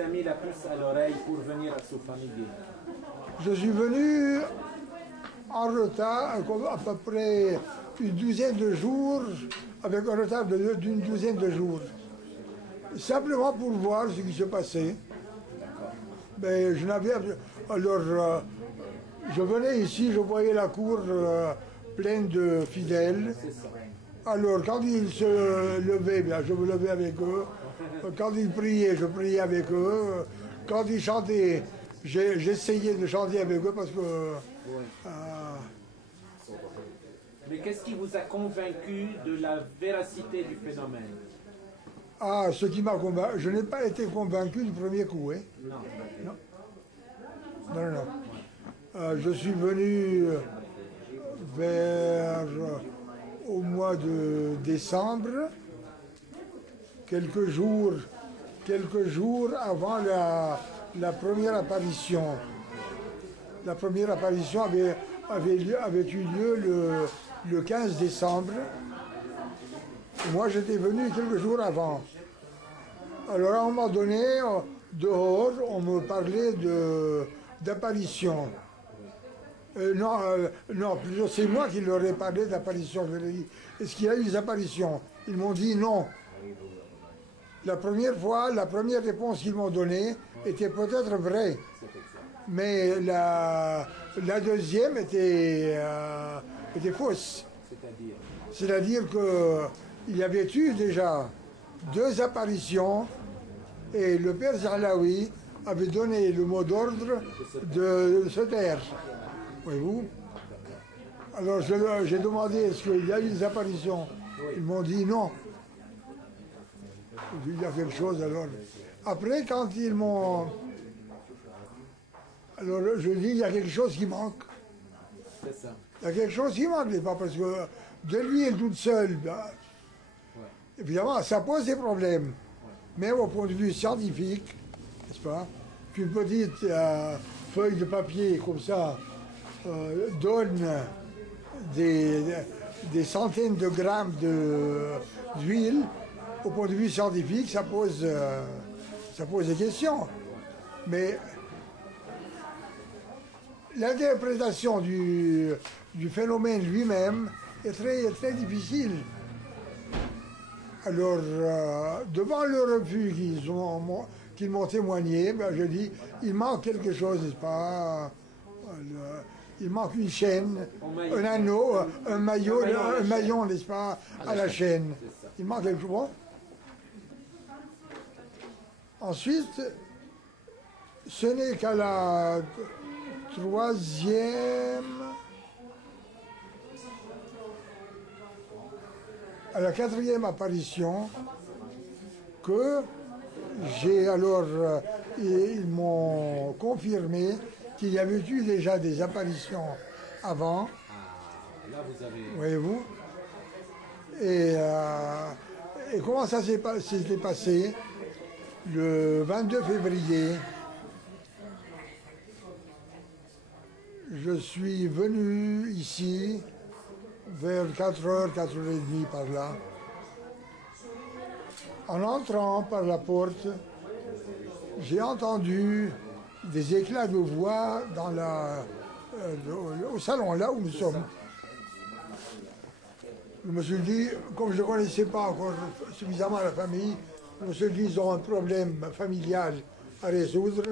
vous a mis la puce à l'oreille pour venir à Soufamigué? Je suis venu en retard, à peu près une douzaine de jours, avec un retard d'une douzaine de jours. Simplement pour voir ce qui se passait. Mais je n'avais... Alors, je venais ici, je voyais la cour pleine de fidèles. Alors, quand ils se levaient, bien, je me levais avec eux. Quand ils priaient, je priais avec eux. Quand ils chantaient, j'essayais de chanter avec eux parce que... Mais qu'est-ce qui vous a convaincu de la véracité du phénomène? Ah, ce qui m'a convaincu, je n'ai pas été convaincu du premier coup, hein. Non. Non. Je suis venu vers au mois de décembre, quelques jours avant la première apparition. La première apparition avait eu lieu le 15 décembre. Moi, j'étais venu quelques jours avant. Alors, à un moment donné, dehors, on me parlait d'apparition. Non, plutôt c'est moi qui leur ai parlé d'apparition. Je leur ai dit, est-ce qu'il y a eu des apparitions? Ils m'ont dit non. La première fois, la première réponse qu'ils m'ont donnée était peut-être vraie. Mais la deuxième était fausse. C'est-à-dire qu'il y avait eu déjà 2 apparitions et le père Zahlaoui avait donné le mot d'ordre de se taire. Voyez-vous? Alors j'ai demandé est-ce qu'il y a eu des apparitions? Ils m'ont dit non. Il y a quelque chose alors. Après, quand ils m'ont... Alors je dis il y a quelque chose qui manque. C'est ça. Il y a quelque chose qui manque, pas parce que de l'huile toute seule, ben, évidemment, ça pose des problèmes. Mais au point de vue scientifique, n'est-ce pas, qu'une petite feuille de papier comme ça donne des centaines de grammes d'huile, au point de vue scientifique, ça pose des questions. Mais l'interprétation du phénomène lui-même est très difficile. Alors, devant le refus qu'ils m'ont témoigné, ben, je dis, il manque quelque chose, n'est-ce pas? Il manque une chaîne, un anneau, un maillon, n'est-ce pas, à la chaîne. Il manque quelque chose. Ensuite, ce n'est qu'à la à la 4e apparition que j'ai alors, ils m'ont confirmé qu'il y avait eu déjà des apparitions avant. Là vous avez... Voyez-vous? Et comment ça s'était passé? Le 22 février, je suis venu ici vers 4h, 4h30 par là. En entrant par la porte, j'ai entendu des éclats de voix dans au salon, là où nous sommes. Je me suis dit, comme je ne connaissais pas encore suffisamment la famille, je me suis dit, ils ont un problème familial à résoudre.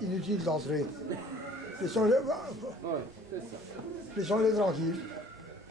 Inutile d'entrer. Laissons-les tranquilles.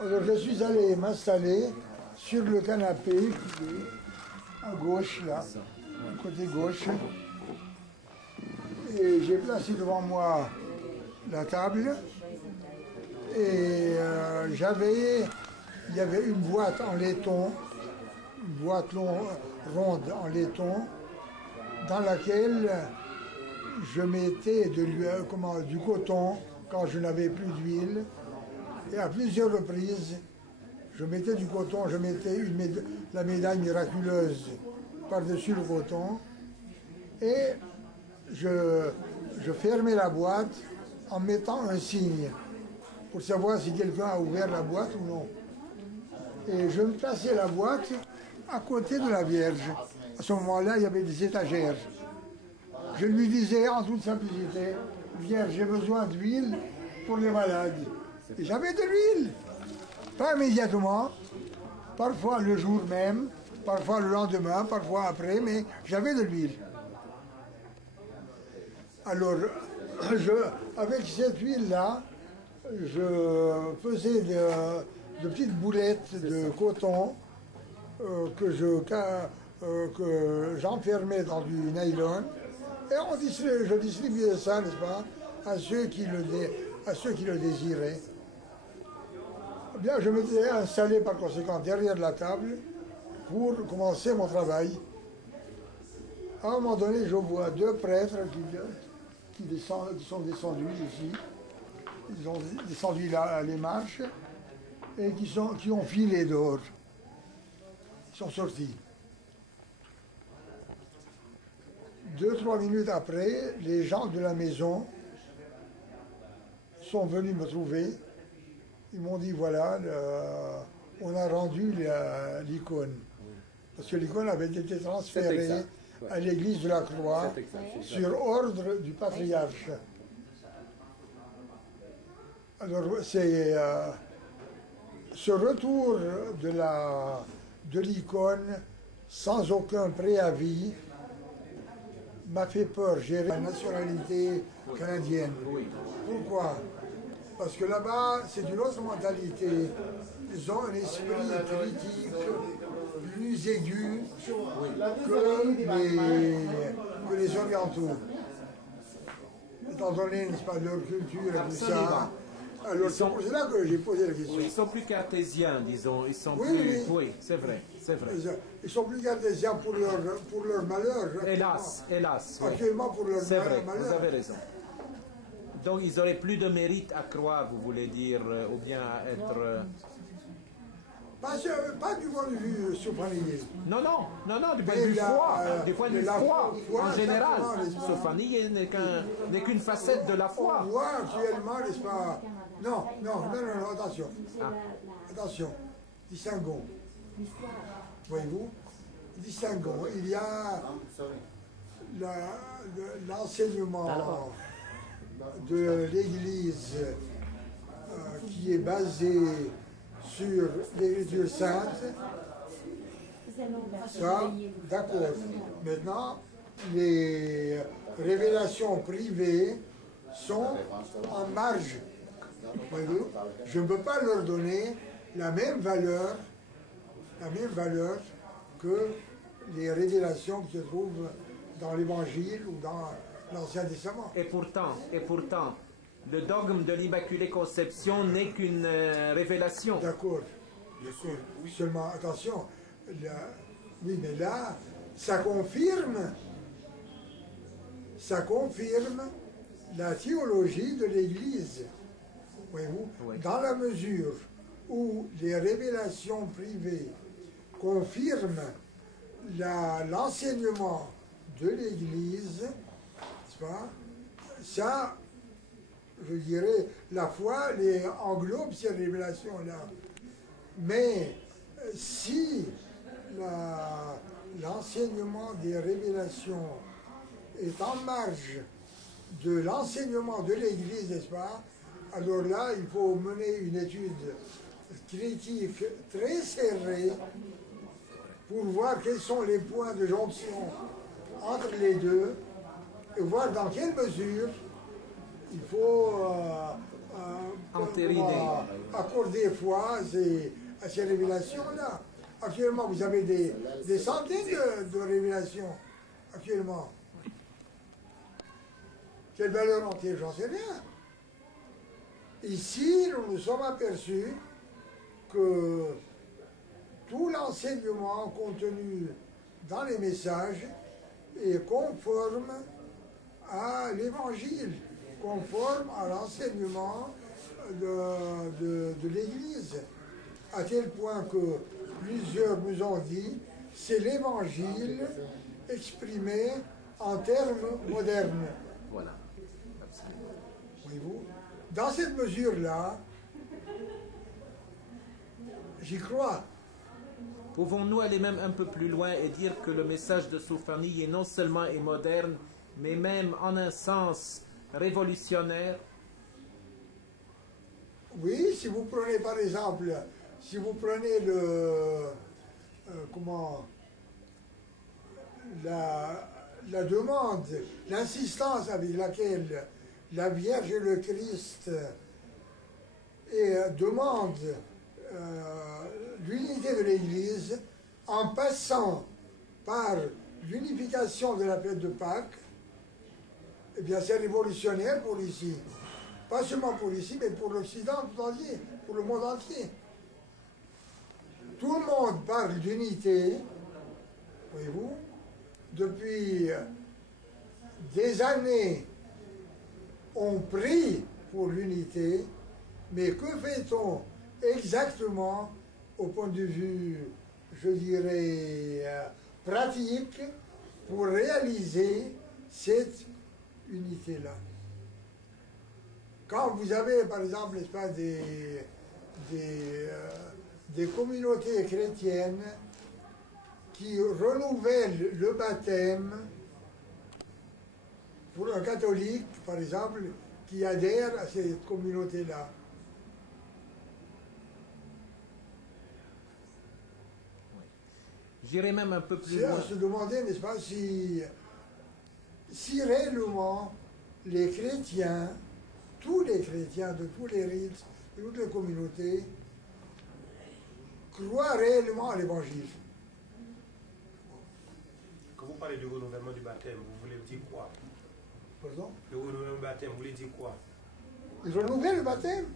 Alors je suis allé m'installer sur le canapé qui est à gauche, là, côté gauche. Et j'ai placé devant moi la table. Et il y avait une boîte en laiton, une boîte ronde en laiton, dans laquelle je mettais du coton quand je n'avais plus d'huile. Et à plusieurs reprises, je mettais du coton, je mettais la médaille miraculeuse par-dessus le coton. Et je fermais la boîte en mettant un signe pour savoir si quelqu'un a ouvert la boîte ou non. Et je me plaçais la boîte à côté de la Vierge. À ce moment-là, il y avait des étagères. Je lui disais en toute simplicité, Vierge, j'ai besoin d'huile pour les malades. Et j'avais de l'huile. Pas immédiatement, parfois le jour même, parfois le lendemain, parfois après, mais j'avais de l'huile. Alors, avec cette huile-là, je faisais de petites boulettes de coton que j'enfermais dans du nylon. Et je distribuais ça, n'est-ce pas, à ceux qui le désiraient. Eh bien, je m'étais installé par conséquent derrière la table pour commencer mon travail. À un moment donné, je vois deux prêtres qui sont descendus ici. Ils ont descendu là, les marches et qui ont filé dehors. Ils sont sortis. 2-3 minutes après, les gens de la maison sont venus me trouver. Ils m'ont dit, voilà, on a rendu l'icône. Parce que l'icône avait été transférée à l'église de la Croix sur ordre du patriarche. Alors, c'est ce retour de l'icône sans aucun préavis m'a fait peur. J'ai la nationalité canadienne. Pourquoi? Parce que là-bas, c'est une autre mentalité. Ils ont un esprit critique plus aigu que les Orientaux. Étant donné, n'est-ce pas, leur culture et tout ça. Alors c'est là que j'ai posé la question. Oui, ils sont plus cartésiens, disons. Ils sont oui, c'est vrai, c'est vrai. Ils sont plus cartésiens pour leur malheur. Hélas, hélas. Actuellement pour leur c'est malheur. Vrai, vous avez raison. Donc ils auraient plus de mérite à croire, vous voulez dire, ou bien à être... Pas du point de vue soufanier. Non, du point de vue foi, du point de vue foi, en général. Soufanier n'est qu'une facette de la foi. On voit actuellement, n'est-ce pas? Non, attention. Attention, distinguons. Voyez-vous? Distinguons. Il y a l'enseignement de l'Église qui est basé sur l'Écriture sainte, ça, d'accord. Maintenant, les révélations privées sont en marge. Je ne peux pas leur donner la même valeur que les révélations qui se trouvent dans l'Évangile ou dans l'Ancien Testament. Et pourtant, le dogme de l'Immaculée Conception n'est qu'une révélation. D'accord. Seulement, attention, oui, mais là, ça confirme la théologie de l'Église. Voyez-vous, oui. Dans la mesure où les révélations privées confirment l'enseignement de l'Église, n'est-ce pas, ça, je dirais, la foi englobe ces révélations-là. Mais si l'enseignement des révélations est en marge de l'enseignement de l'Église, n'est-ce pas, alors là, il faut mener une étude critique très serrée pour voir quels sont les points de jonction entre les deux et voir dans quelle mesure il faut accorder foi à ces révélations-là. Actuellement, vous avez des centaines de révélations. Actuellement. Quelle valeur entière, j'en sais rien. Ici, nous nous sommes aperçus que tout l'enseignement contenu dans les messages est conforme à l'Évangile, conforme à l'enseignement de l'Église, à tel point que plusieurs nous ont dit c'est l'Évangile exprimé en termes modernes. Voilà. Voyez-vous, dans cette mesure-là, j'y crois. Pouvons-nous aller même un peu plus loin et dire que le message de Soufani est non seulement est moderne, mais même en un sens révolutionnaire? Oui, si vous prenez par exemple, si vous prenez la demande, l'insistance avec laquelle la Vierge et le Christ demandent l'unité de l'Église en passant par l'unification de la fête de Pâques, eh bien c'est révolutionnaire pour ici. Pas seulement pour ici, mais pour l'Occident tout entier, pour le monde entier. Tout le monde parle d'unité, voyez-vous. Depuis des années, on prie pour l'unité, mais que fait-on exactement au point de vue, je dirais, pratique pour réaliser cette unité-là? Quand vous avez, par exemple, n'est-ce pas, des communautés chrétiennes qui renouvellent le baptême pour un catholique, par exemple, qui adhère à cette communauté-là. J'irai même un peu plus C'est loin. à se demander, n'est-ce pas, si réellement les chrétiens, tous les chrétiens de tous les rites, de toutes les communautés, croient réellement à l'Évangile. Quand vous parlez du renouvellement du baptême, vous voulez dire quoi? Pardon? Le renouvellement du baptême, vous voulez dire quoi? Ils renouvellent le baptême.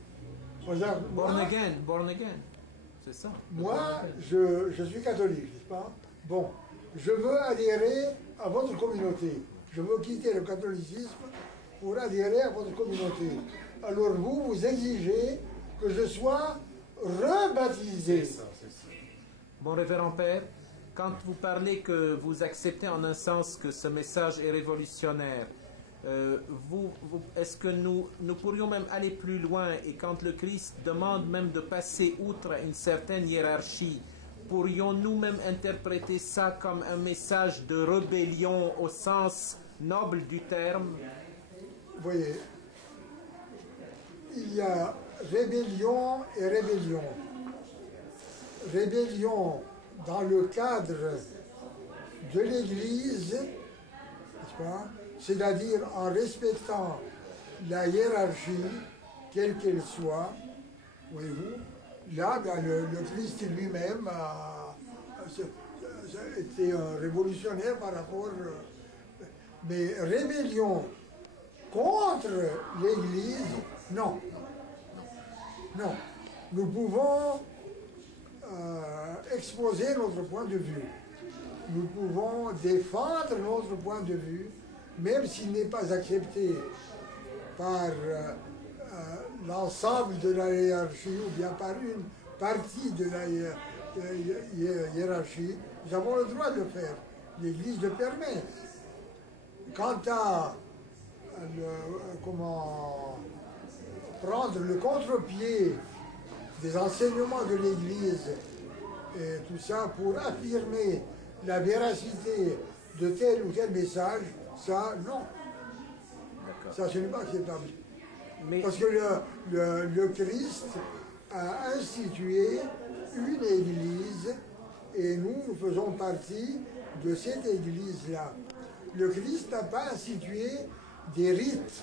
Born again. C'est ça. Moi, je suis catholique, n'est-ce pas? Bon, je veux adhérer à votre communauté. Je veux quitter le catholicisme pour adhérer à votre communauté. Alors vous exigez que je sois rebaptisé. C'est ça. Mon révérend Père, quand vous parlez que vous acceptez en un sens que ce message est révolutionnaire, est-ce que nous pourrions même aller plus loin et quand le Christ demande même de passer outre une certaine hiérarchie, pourrions-nous même interpréter ça comme un message de rébellion au sens noble du terme? Vous voyez, il y a rébellion et rébellion. Rébellion dans le cadre de l'Église, n'est-ce pas? C'est-à-dire en respectant la hiérarchie, quelle qu'elle soit, voyez-vous. Là, ben, le Christ lui-même a été un révolutionnaire par rapport... mais rébellion contre l'Église, non. Non. Nous pouvons exposer notre point de vue. Nous pouvons défendre notre point de vue, même s'il n'est pas accepté par l'ensemble de la hiérarchie ou bien par une partie de la hiérarchie. Nous avons le droit de le faire. L'Église le permet. Quant à prendre le contre-pied des enseignements de l'Église et tout ça pour affirmer la véracité de tel ou tel message, ça, non. Ça, ce n'est pas acceptable. Mais... Parce que le Christ a institué une Église et nous faisons partie de cette Église-là. Le Christ n'a pas institué des rites.